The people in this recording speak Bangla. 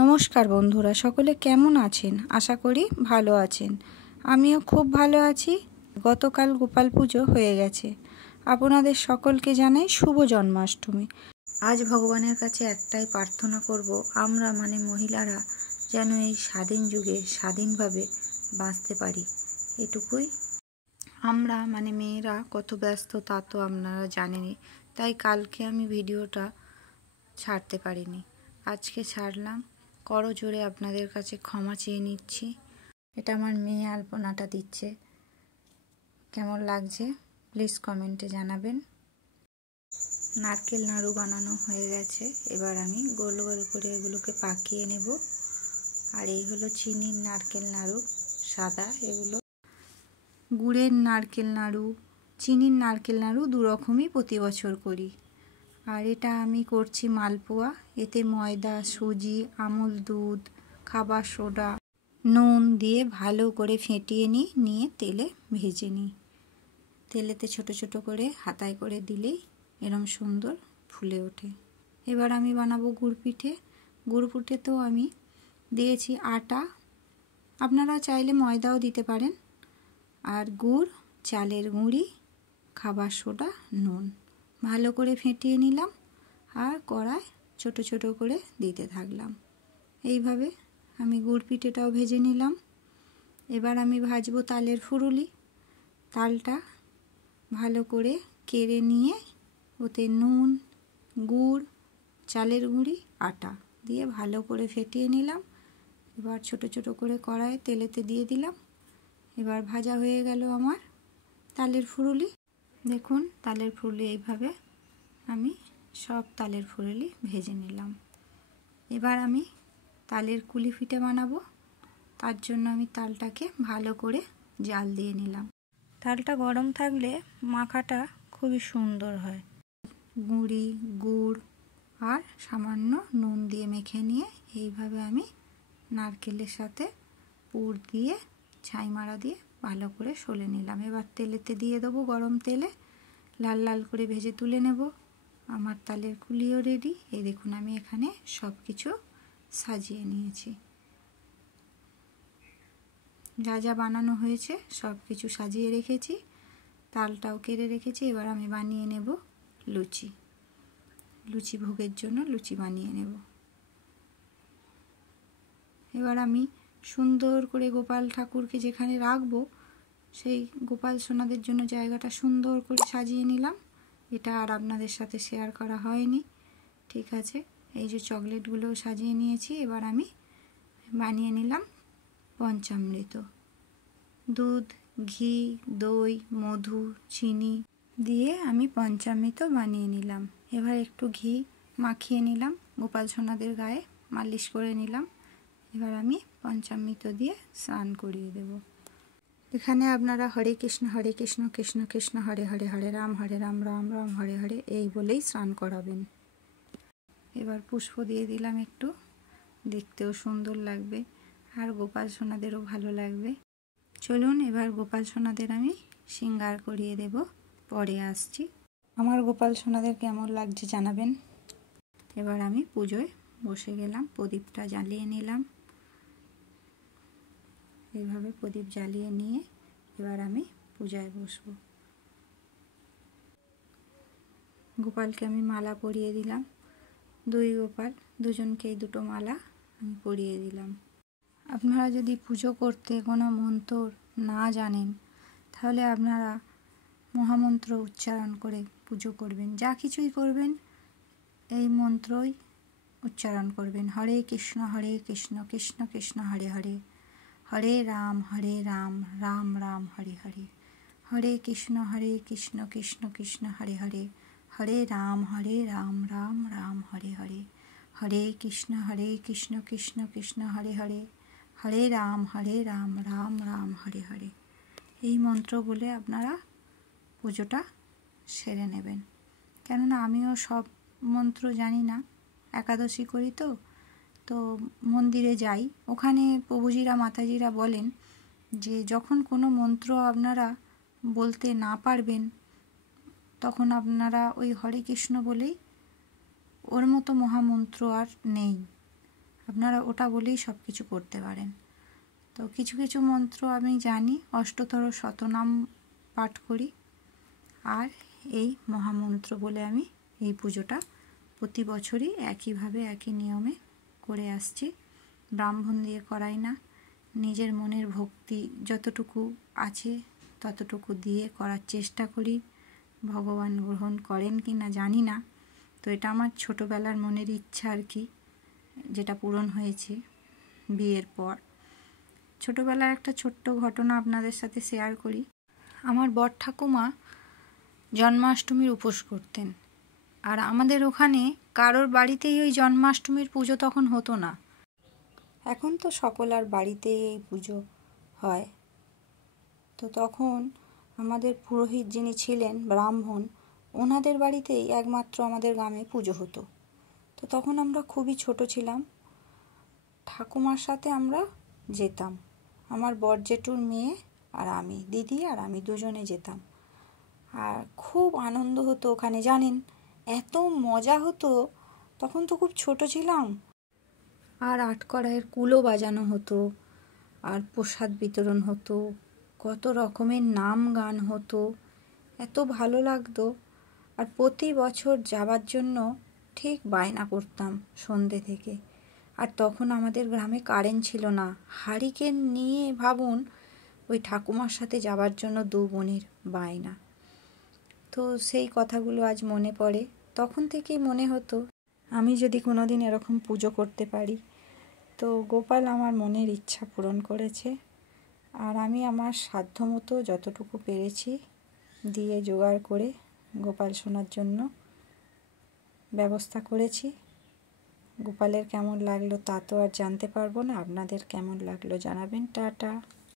নমস্কার বন্ধুরা, সকলে কেমন আছেন? আশা করি ভালো আছেন। আমিও খুব ভালো আছি। গতকাল গোপাল পুজো হয়ে গেছে। আপনাদের সকলকে জানাই শুভ জন্মাষ্টমী। আজ ভগবানের কাছে একটাই প্রার্থনা করব, আমরা মহিলারা যেন এই স্বাধীন যুগে স্বাধীনভাবে বাঁচতে পারি, এটুকুই। আমরা মেয়েরা কত ব্যস্ত তা তো আপনারা জানেনই, তাই কালকে আমি ভিডিওটা ছাড়তে পারিনি, আজকে ছাড়লাম। করজোড়ে আপনাদের কাছে ক্ষমা চেয়ে নিচ্ছি। এটা আমার মেয়ে আলপনাটা দিচ্ছে, কেমন লাগছে প্লিজ কমেন্টে জানাবেন। নারকেল নাড়ু বানানো হয়ে গেছে, এবার আমি গোল গোল করে এগুলোকে পাকিয়ে নেব। আর এই হলো চিনির নারকেল নাড়ু, সাদা। এগুলো গুড়ের নারকেল নাড়ু, চিনির নারকেল নাড়ু দু রকমই প্রতি বছর করি। আর এটা আমি করছি মালপোয়া। এতে ময়দা, সুজি, আমুল দুধ, খাবার সোডা, নুন দিয়ে ভালো করে ফেটিয়ে নিয়ে তেলে ভেজে নিই। তেলেতে ছোট ছোট করে হাতায় করে দিলেই এরম সুন্দর ফুলে ওঠে। এবার আমি বানাবো গুড় পিঠে। গুড় পিঠেতেও আমি দিয়েছি আটা, আপনারা চাইলে ময়দাও দিতে পারেন। আর গুড়, চালের গুঁড়ি, খাবার সোডা, নুন ভালো করে ফেটিয়ে নিলাম। আর কড়ায় ছোট ছোট করে দিতে থাকলাম। এইভাবে আমি গুড় পিঠেটাও ভেজে নিলাম। এবার আমি ভাজবো তালের ফুরুলি। তালটা ভালো করে কেড়ে নিয়ে ওতে নুন, গুড়, চালের গুঁড়ি, আটা দিয়ে ভালো করে ফেটিয়ে নিলাম। এবার ছোট ছোট করে কড়ায় তেলেতে দিয়ে দিলাম। এবার ভাজা হয়ে গেল আমার তালের ফুরুলি। দেখুন তালের ফুরুলি এইভাবে আমি সব তালের ফুরুলি ভেজে নিলাম। এবার আমি তালের কুলি পিঠে বানাবো। তার জন্য আমি তালটাকে ভালো করে জাল দিয়ে নিলাম। তালটা গরম থাকলে মাখাটা খুবই সুন্দর হয়। গুঁড়ি, গুড় আর সামান্য নুন দিয়ে মেখে নিয়ে এইভাবে আমি নারকেলের সাথে পুর দিয়ে ছাই মারা দিয়ে ভালো করে সলে নিলাম। এবার তেলেতে দিয়ে দেবো, গরম তেলে লাল লাল করে ভেজে তুলে নেব। আমার তালের কুলিও রেডি। এই দেখুন আমি এখানে সব কিছু সাজিয়ে নিয়েছি। যা যা বানানো হয়েছে সব কিছু সাজিয়ে রেখেছি, তালটাও কেড়ে রেখেছি। এবার আমি বানিয়ে নেব লুচি। লুচি ভোগের জন্য লুচি বানিয়ে নেব। এবার আমি সুন্দর করে গোপাল ঠাকুরকে যেখানে রাখবো সেই গোপাল সোনাদের জন্য জায়গাটা সুন্দর করে সাজিয়ে নিলাম। এটা আর আপনাদের সাথে শেয়ার করা হয়নি, ঠিক আছে। এই যে চকলেটগুলোও সাজিয়ে নিয়েছি। এবার আমি বানিয়ে নিলাম পঞ্চামৃত। দুধ, ঘি, দই, মধু, চিনি দিয়ে আমি পঞ্চামৃত বানিয়ে নিলাম। এবার একটু ঘি মাখিয়ে নিলাম, গোপাল সোনাদের গায়ে মালিশ করে নিলাম। এবার আমি পঞ্চামৃত দিয়ে স্নান করিয়ে দেব। এখানে আপনারা হরে কৃষ্ণ কৃষ্ণ কৃষ্ণ হরে হরে, হরে রাম রাম রাম হরে হরে এই বলেই স্নান করাবেন। এবার পুষ্প দিয়ে দিলাম একটু, দেখতেও সুন্দর লাগবে আর গোপাল সোনাদেরও ভালো লাগবে। চলুন এবার গোপাল সোনাদের আমি শৃঙ্গার করিয়ে দেব, পরে আসছি। আমার গোপাল সোনাদের কেমন লাগছে জানাবেন। এবার আমি পুজোয় বসে গেলাম, প্রদীপটা জ্বালিয়ে নিলাম। এইভাবে প্রদীপ জ্বালিয়ে নিয়ে এবার আমি পূজায় বসবো। গোপালকে আমি মালা পরিয়ে দিলাম, দুই গোপাল, দুজনকেই দুটো মালা আমি পরিয়ে দিলাম। আপনারা যদি পুজো করতে কোনো মন্ত্র না জানেন তাহলে আপনারা মহামন্ত্র উচ্চারণ করে পুজো করবেন। যা কিছুই করবেন এই মন্ত্রই উচ্চারণ করবেন। হরে কৃষ্ণ কৃষ্ণ কৃষ্ণ হরে হরে, হরে রাম রাম রাম হরে হরে, হরে কৃষ্ণ কৃষ্ণ কৃষ্ণ হরে হরে, হরে রাম রাম রাম হরে হরে, হরে কৃষ্ণ কৃষ্ণ কৃষ্ণ হরে হরে, হরে রাম রাম রাম হরে হরে। এই মন্ত্র বলে আপনারা পুজোটা সেরে নেবেন। কেননা আমিও সব মন্ত্র জানি না, একাদশী করি তো মন্দিরে যাই, ওখানে প্রভুজিরা মাতাজিরা বলেন যে যখন কোনো মন্ত্র আপনারা বলতে না পারবেন তখন আপনারা ওই হরে কৃষ্ণ বলেই, ওর মতো মহামন্ত্র আর নেই। আপনারা ওটা বলেই সব কিছু করতে পারেন। তো কিছু কিছু মন্ত্র আমি জানি, অষ্টতর শতনাম পাঠ করি, আর এই মহামন্ত্র বলে আমি এই পুজোটা প্রতি বছরই একইভাবে একই নিয়মে করে আসছি। ব্রাহ্মণ দিয়ে করাই না, নিজের মনের ভক্তি যতটুকু আছে ততটুকু দিয়ে করার চেষ্টা করি। ভগবান গ্রহণ করেন কি না জানি না, তো এটা আমার ছোটোবেলার মনের ইচ্ছা আর কি, যেটা পূরণ হয়েছে বিয়ের পর। ছোটোবেলার একটা ছোট্ট ঘটনা আপনাদের সাথে শেয়ার করি। আমার বড় ঠাকুমা জন্মাষ্টমীর উপোস করতেন, আর আমাদের ওখানে কারোর বাড়িতেই ওই জন্মাষ্টমীর পুজো তখন হতো না। এখন তো সকলের বাড়িতেই এই পুজো হয়। তো তখন আমাদের পুরোহিত যিনি ছিলেন ব্রাহ্মণ, ওনাদের বাড়িতেই একমাত্র আমাদের গ্রামে পুজো হতো। তো তখন আমরা খুবই ছোট ছিলাম, ঠাকুমার সাথে আমরা যেতাম। আমার বড় জেঠুর মেয়ে আর আমি, দিদি আর আমি দুজনে যেতাম। আর খুব আনন্দ হতো ওখানে, জানেন, এত মজা হতো। তখন তো খুব ছোট ছিলাম। আর আটকড়াইয়ের কুলো বাজানো হতো, আর প্রসাদ বিতরণ হতো, কত রকমের নাম গান হতো, এত ভালো লাগতো। আর প্রতি বছর যাবার জন্য ঠিক বায়না করতাম সন্ধ্যে থেকে। আর তখন আমাদের গ্রামে কারেন্ট ছিল না, হারিকেন নিয়ে ভাবুন ওই ঠাকুমার সাথে যাবার জন্য দু বোনের বায়না। তো সেই কথাগুলো আজ মনে পড়ে। তখন থেকেই মনে হতো আমি যদি কোনোদিন এরকম পুজো করতে পারি। তো গোপাল আমার মনের ইচ্ছা পূরণ করেছে, আর আমি আমার সাধ্যমতো যতটুকু পেরেছি দিয়ে জোগাড় করে গোপাল সোনার জন্য ব্যবস্থা করেছি। গোপালের কেমন লাগলো তা তো আর জানতে পারবো না, আপনাদের কেমন লাগলো জানাবেন। টাটা।